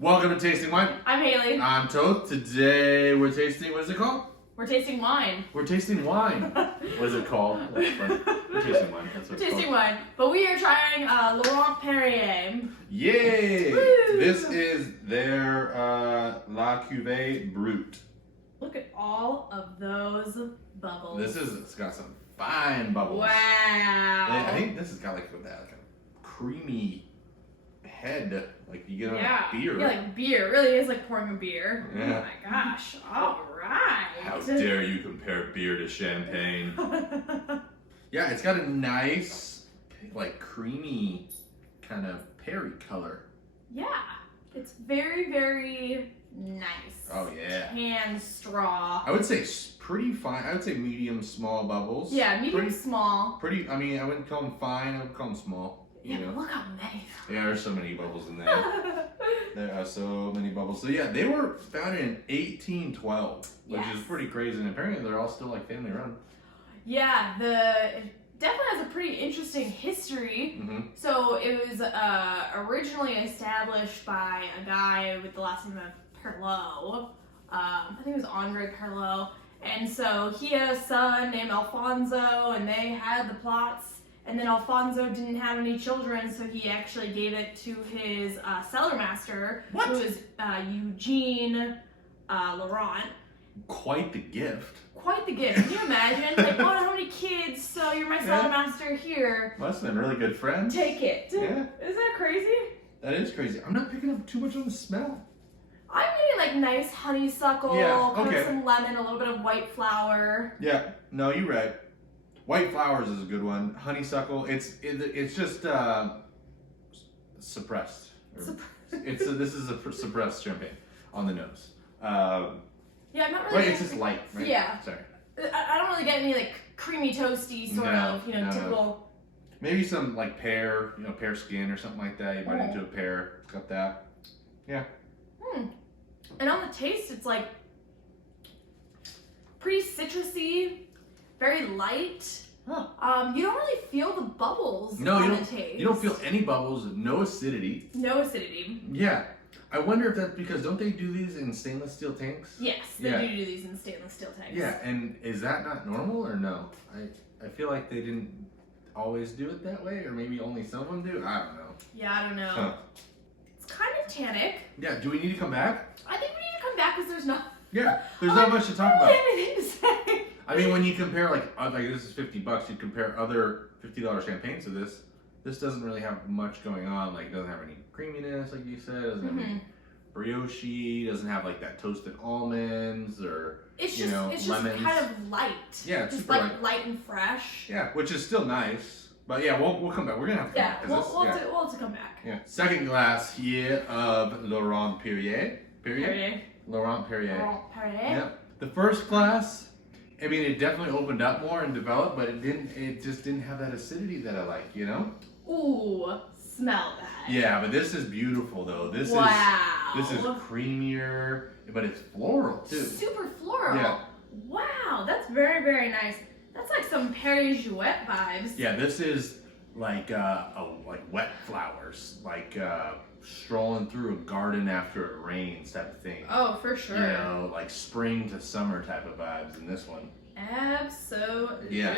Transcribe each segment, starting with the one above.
Welcome to Tasting Wine. I'm Haley. I'm Toth. Today we're tasting, what is it called? We're tasting wine. We're tasting wine. What is it called? That's funny. We're tasting wine. That's what it's Tasting called. wine. But we are trying Laurent-Perrier. Yay! Woo! This is their La Cuvée Brut. Look at all of those bubbles. It's got some fine bubbles. Wow. I think this has got like a creamy head, like you get on a beer. Yeah, like beer. It really is like pouring a beer. Yeah. Oh my gosh. All right. How dare you compare beer to champagne? Yeah, it's got a nice, like creamy kind of perry color. Yeah. It's very, very nice. Oh yeah. Hand straw. I would say pretty fine. I would say medium, small bubbles. Yeah, medium, small. Pretty. I mean, I wouldn't call them fine. I would call them small. Yeah, but look how many. Yeah, there's so many bubbles in there. There are so many bubbles. So yeah, they were founded in 1812, which is pretty crazy. And apparently they're all still like family run. Yeah, it definitely has a pretty interesting history. Mm-hmm. So it was originally established by a guy with the last name of Perlot. I think it was Andre Perlot. And so he had a son named Alfonso, and they had the plots. And then Alfonso didn't have any children, so he actually gave it to his cellar master, who was Eugene Laurent. Quite the gift. Quite the gift. Can you imagine? Like, oh, how many kids? So you're my cellar master here. Must have been really good friends. Take it. Yeah. Isn't that crazy? That is crazy. I'm not picking up too much on the smell. I'm getting like nice honeysuckle, kind of some lemon, a little bit of white flower. Yeah. No, you're right. White flowers is a good one. Honeysuckle, it's just suppressed. This is a suppressed champagne on the nose. Yeah, I'm not really. Right, it's just light, right? Yeah. Sorry. I don't really get any like creamy toasty sort of, typical. Maybe some like pear, pear skin or something like that. You bite into a pear. It's got that. Yeah. And on the taste, it's like pretty citrusy. Very light. Huh. You don't really feel the bubbles No, on the taste. You don't feel any bubbles, no acidity. No acidity. Yeah. I wonder if that's because, don't they do these in stainless steel tanks? Yes, they do these in stainless steel tanks. Yeah, and is that not normal or no? I feel like they didn't always do it that way, or maybe only some of them do? I don't know. Yeah, I don't know. Huh. It's kind of tannic. Yeah, do we need to come back? I think we need to come back because there's not... Yeah, there's not much to talk about. I don't have anything to say. I mean, when you compare, like this is $50, you compare other $50 champagnes to this. This doesn't really have much going on. Like, it doesn't have any creaminess, like you said. It doesn't have any brioche. Doesn't have like that toasted almonds or it's lemons. just kind of light. Yeah, it's just super like light and fresh. Yeah, which is still nice. But yeah, we'll come back. We're gonna have to come back. We'll have to come back. Yeah. Second glass here of Laurent-Perrier. Laurent-Perrier. Laurent-Perrier. Yeah. The first glass, I mean, it definitely opened up more and developed, but it just didn't have that acidity that I like, Ooh, smell that. Yeah, but this is beautiful though. This is creamier, but it's floral too. Super floral. Yeah. Wow, that's very, very nice. That's like some Perrier Jouet vibes. Yeah, this is like like wet flowers, like strolling through a garden after it rains type of thing. Oh, for sure. Like spring to summer type of vibes in this one. Absolutely. Yeah,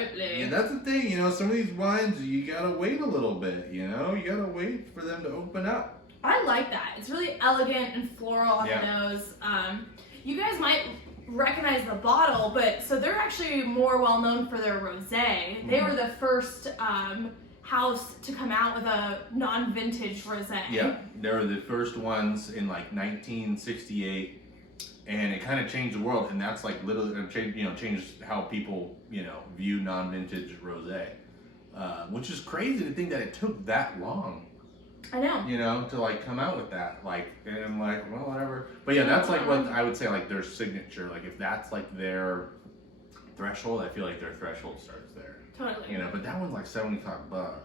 that's the thing. Some of these wines you gotta wait a little bit. You gotta wait for them to open up. I like that. It's really elegant and floral on the nose. You guys might recognize the bottle, but so they're actually more well known for their rosé. They were the first house to come out with a non-vintage rosé. Yeah, they were the first ones in like 1968, and it kind of changed the world. And that's like literally changed how people view non-vintage rosé, which is crazy to think that it took that long. I know. To like come out with that, and I'm like, well, whatever. But yeah, that's like what I would say, like their signature. Like if that's like their threshold, I feel like their threshold starts there. Totally. But that one's like $75.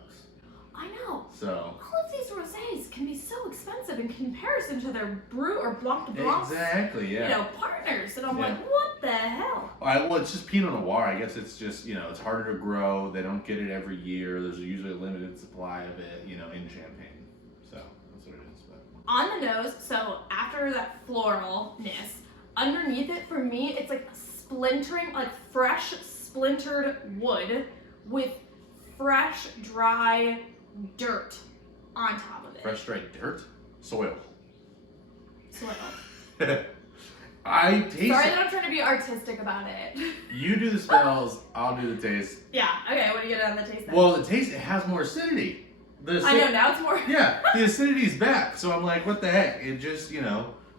I know. So all of these rosés can be so expensive in comparison to their Brut or Blanc de Blanc. Exactly. Yeah. Partners, and I'm like, what the hell? Well, it's just Pinot Noir. I guess it's just it's harder to grow. They don't get it every year. There's usually a limited supply of it, in Champagne. So that's what it is. But On the nose, so after that floralness, underneath it, for me, it's like splintering, like fresh splintered wood with fresh, dry dirt on top of it. Fresh, dry dirt? Soil. Soil. I taste Sorry it. that I'm trying to be artistic about it. You do the smells, I'll do the taste. Yeah, okay, what do you get on the taste then? Well, the taste, it has more acidity. I know, now it's more... Yeah, the acidity's back. So I'm like, what the heck? It just,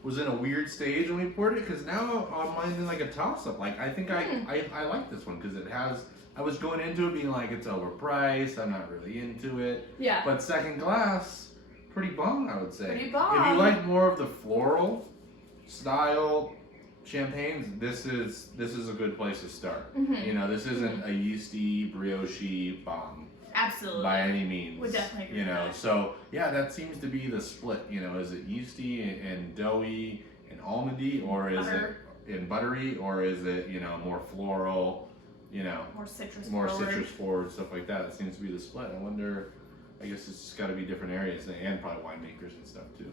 was in a weird stage when we poured it, because now I'm in like a toss-up. Like, I think I like this one, because it has... I was going into it being like, it's overpriced, I'm not really into it. Yeah. But second glass, pretty bomb, I would say. Pretty bomb. If you like more of the floral style champagnes, this is a good place to start. Mm-hmm. This isn't a yeasty, brioche bomb. Absolutely. By any means. Would definitely agree with that. So yeah, that seems to be the split. Is it yeasty and doughy and almondy, or is it and buttery, or is it more floral? More citrus citrus forward, stuff like that. It seems to be the split. I wonder. I guess it's got to be different areas and probably winemakers and stuff too.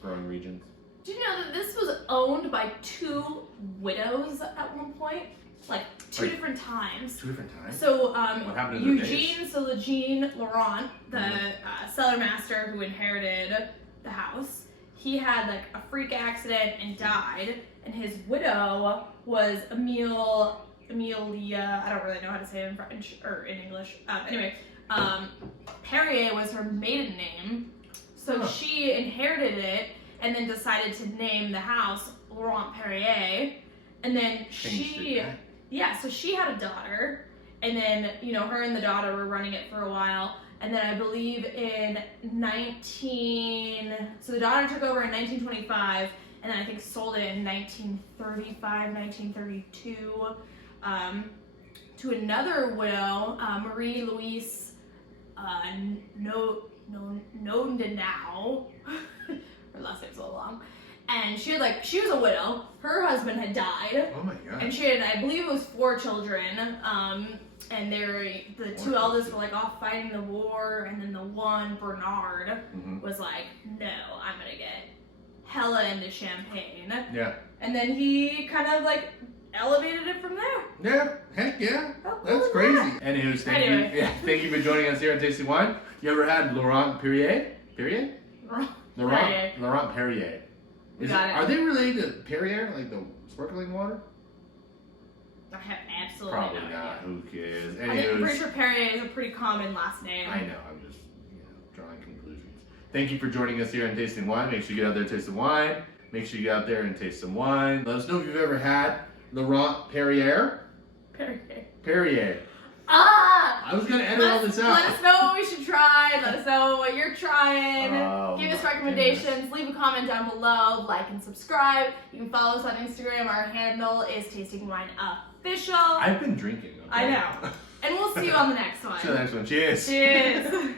Growing regions. Do you know that this was owned by 2 widows at one point? Like two different times. 2 different times? So, what happened to Eugene Laurent, the cellar master who inherited the house, he had like a freak accident and died, and his widow was Amelia, I don't really know how to say it in French or in English. Perrier was her maiden name, so she inherited it and then decided to name the house Laurent-Perrier, and then so she had a daughter, and then her and the daughter were running it for a while, and then I believe so the daughter took over in 1925, and then I think sold it in 1935, 1932, to another widow, Marie Louise Nondenau. Her last name's a little long. And she was a widow. Her husband had died. Oh my god. And she had, I believe it was 4 children. And the 2 eldest were like off fighting the war, and then the one, Bernard, was like, no, I'm gonna get hella into champagne. Yeah. And then he kind of like elevated it from there. Yeah, heck yeah. How cool That's is crazy. that? Anyways, thank you for joining us here on Tasting Wine. You ever had Laurent-Perrier? Laurent-Perrier. Are they related to Perrier, like the sparkling water? I have absolutely Probably no not. idea. Who cares? I'm pretty sure Perrier is a pretty common last name. I know. I'm just drawing conclusions. Thank you for joining us here on Tasting Wine. Make sure you get out there and taste some wine. Make sure you get out there and taste some wine. Let us know if you've ever had Laurent-Perrier. Perrier. I was going to edit all this out. Let us know what we should try. Let us know what you're trying. Give us recommendations. Goodness. Leave a comment down below. Like and subscribe. You can follow us on Instagram. Our handle is Tasting Wine Official. I've been drinking. Okay? I know. And we'll see you on the next one. See you on the next one. Cheers. Cheers.